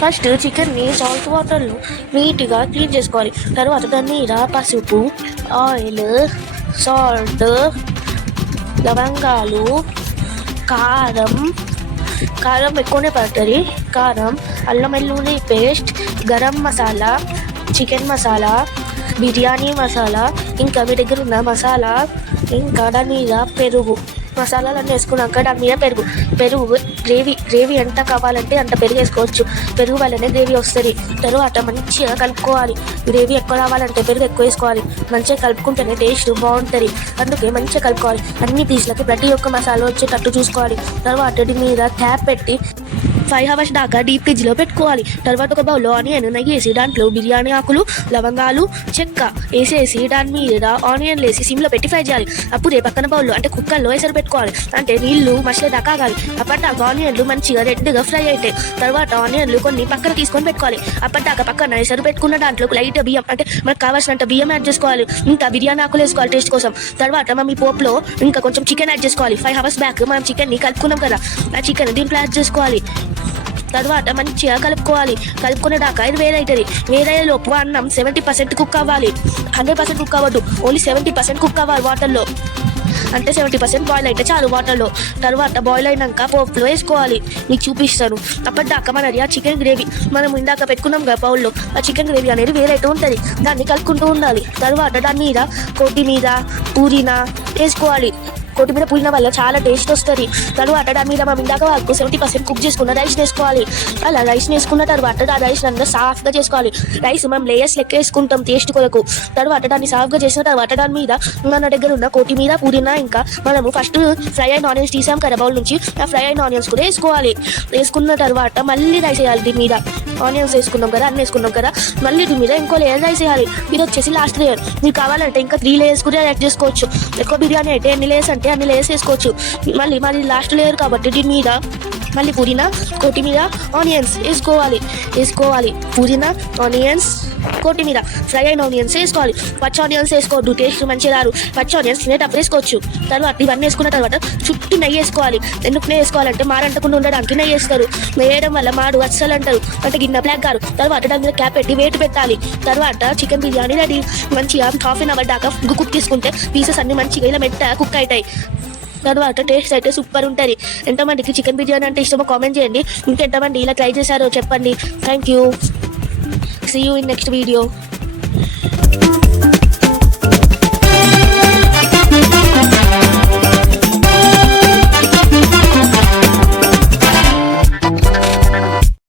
First చికెన్ని salt వాటర్లో నీట్గా క్లీన్ చేసుకోవాలి. తర్వాత దాని మీద పసుపు, ఆయిల్, సాల్ట్, లవంగాలు, కారం ఎక్కువనే పడుతుంది. కారం, అల్లం వెల్లుల్లి పేస్ట్, గరం మసాలా, చికెన్ మసాలా, బిర్యానీ మసాలా, ఇంకా మీ దగ్గర ఉన్న మసాలా, ఇంకా దాని మీద పెరుగు. మసాలాలన్నీ వేసుకున్నాక దాని మీద పెరుగు గ్రేవీ ఎంత కావాలంటే అంత పెరుగు వేసుకోవచ్చు. పెరుగు వల్లనే గ్రేవీ వస్తుంది. తర్వాత మంచిగా కలుపుకోవాలి. గ్రేవీ ఎక్కువ రావాలంటే పెరుగు ఎక్కువ వేసుకోవాలి. మంచిగా కలుపుకుంటేనే టేస్ట్ బాగుంటుంది. అందుకే మంచిగా కలుపుకోవాలి. అన్ని పీసులకి ప్రతి ఒక్క మసాలా వచ్చేటట్టు చూసుకోవాలి. తర్వాత దీని మీద క్యాప్ పెట్టి 5 hours దాకా డీప్ ఫ్రిడ్జ్లో పెట్టుకోవాలి. తర్వాత ఒక బౌల్లో ఆనియన్ నెయ్యి వేసి దాంట్లో బిర్యానీ ఆకులు, లవంగాలు, చెక్క వేసేసి దాని మీద ఆనియన్ వేసి సిమ్లో పెట్టి ఫ్రై చేయాలి. అప్పుడే పక్కన బౌల్లో అంటే కుక్కర్లో ఎసరు పెట్టుకోవాలి. అంటే నీళ్లు మసలేదా కాగాలి. అప్పటిదాకా ఆనియన్లు మంచిగా రెడ్గా ఫ్రై అవుతాయి. తర్వాత ఆనియన్లు కొన్ని పక్కన తీసుకొని పెట్టుకోవాలి. అప్పటిదాకా పక్కన ఎసరు పెట్టుకున్న దాంట్లో లైట్ బియ్యం అంటే మనకు కావాల్సినంత బియ్యం యాడ్ చేసుకోవాలి. ఇంకా బిర్యానీ ఆకులు వేసుకోవాలి టేస్ట్ కోసం. తర్వాత మనం ఈ పోపులో ఇంకా కొంచెం చికెన్ యాడ్ చేసుకోవాలి. 5 hours బ్యాక్ మనం చికెన్ని కలుపుకున్నాం కదా, ఆ చికెన్ దీంట్లో యాడ్ చేసుకోవాలి. తర్వాత మంచిగా కలుపుకునేదాకా ఇది వేరైతుంది. వేరయ్యేలోపు అన్నం 70% కుక్ అవ్వాలి. 100% కుక్ అవ్వద్దు, ఓన్లీ 70% కుక్ అవ్వాలి వాటర్లో. అంటే 70% బాయిల్ అయితే చాలు వాటర్లో. తర్వాత బాయిల్ అయినాక పోపులో వేసుకోవాలి. మీకు చూపిస్తాను. అప్పటిదాకా మనది ఆ చికెన్ గ్రేవీ మనం ఇందాక పెట్టుకున్నాం కదా బౌల్లో, ఆ చికెన్ గ్రేవీ అనేది వేరైతే ఉంటుంది. దాన్ని కలుపుకుంటూ ఉండాలి. తర్వాత దాని మీద కొత్తిమీర, పుదీనా వేసుకోవాలి. కొత్తిమీర పుదీనా వల్ల చాలా టేస్ట్ వస్తుంది. తర్వాత దాని మీద మనం ఇందాక వరకు 70% కుక్ చేసుకున్న రైస్ వేసుకోవాలి. అలా రైస్ వేసుకున్న తర్వాత ఆ రైస్ అంతా సాఫ్ట్గా చేసుకోవాలి. రైస్ మనం లేయర్స్ లెక్క వేసుకుంటాం టేస్ట్ కొరకు. తర్వాత దాన్ని సాఫ్ట్గా చేసిన తర్వాత దాని మీద మన దగ్గర ఉన్న కొత్తిమీర, పుదీనా, ఇంకా మనము ఫస్ట్ ఫ్రై అయిన ఆనియన్స్ తీసాం కదా బౌల్ నుంచి, ఆ ఫ్రై అయిన ఆనియన్స్ కూడా వేసుకోవాలి. వేసుకున్న తర్వాత మళ్ళీ రైస్ వేయాలి. దీని మీద ఆనియన్స్ వేసుకున్నాం కదా, అన్నీ వేసుకున్నాం కదా, మళ్ళీ దీని మీద ఇంకో లేయర్ రైస్ వేయాలి. ఇది వచ్చేసి లాస్ట్ లేయర్. మీకు కావాలంటే ఇంకా 3 layers కూడా యాడ్ చేసుకోవచ్చు. ఎక్కువ బిర్యానీ అయితే ఎన్ని లేయర్స్ అంటే అన్ని లేయర్స్ వేసుకోవచ్చు. మళ్ళీ లాస్ట్ లేయర్ కాబట్టి దీని మీద మళ్ళీ పుదీనా, కొత్తిమీర, ఆనియన్స్ వేసుకోవాలి. పుదీనా, ఆనియన్స్, కొత్తిమీర, ఫ్రై అయిన ఆనియన్స్ వేసుకోవాలి. పచ్చి ఆనియన్స్ వేసుకోవద్దు, టేస్ట్ మంచిగా రాదు. పచ్చి ఆనియన్స్ తినేటప్పుడు వేసుకోవచ్చు. తర్వాత ఇవన్నీ వేసుకున్న తర్వాత చుట్టూ నెయ్యి వేసుకోవాలి. ఎందుకు నెయ్యి వేసుకోవాలంటే మారంటకుండా ఉండడానికి నెయ్యి వేస్తారు. నెయ్యి వేయడం వల్ల మాడు అస్సలు అంటారు, అంటే గిన్నె బ్లాక్ గారు. తర్వాత దాని మీద క్యాప్ పెట్టి వెయిట్ పెట్టాలి. తర్వాత చికెన్ బిర్యానీ రెడీ. మంచిగా 1/2 hour దాకా కుక్ తీసుకుంటే పీసెస్ అన్ని మంచిగా ఇలా మెత్త కుక్ అవుతాయి. తర్వాత టేస్ట్ అయితే సూపర్ ఉంటుంది. ఎంతమందికి చికెన్ బిర్యానీ అంటే ఇష్టమో కామెంట్ చేయండి. ఇంకెంతమంది ఇలా ట్రై చేశారో చెప్పండి. Thank you. See you in next video.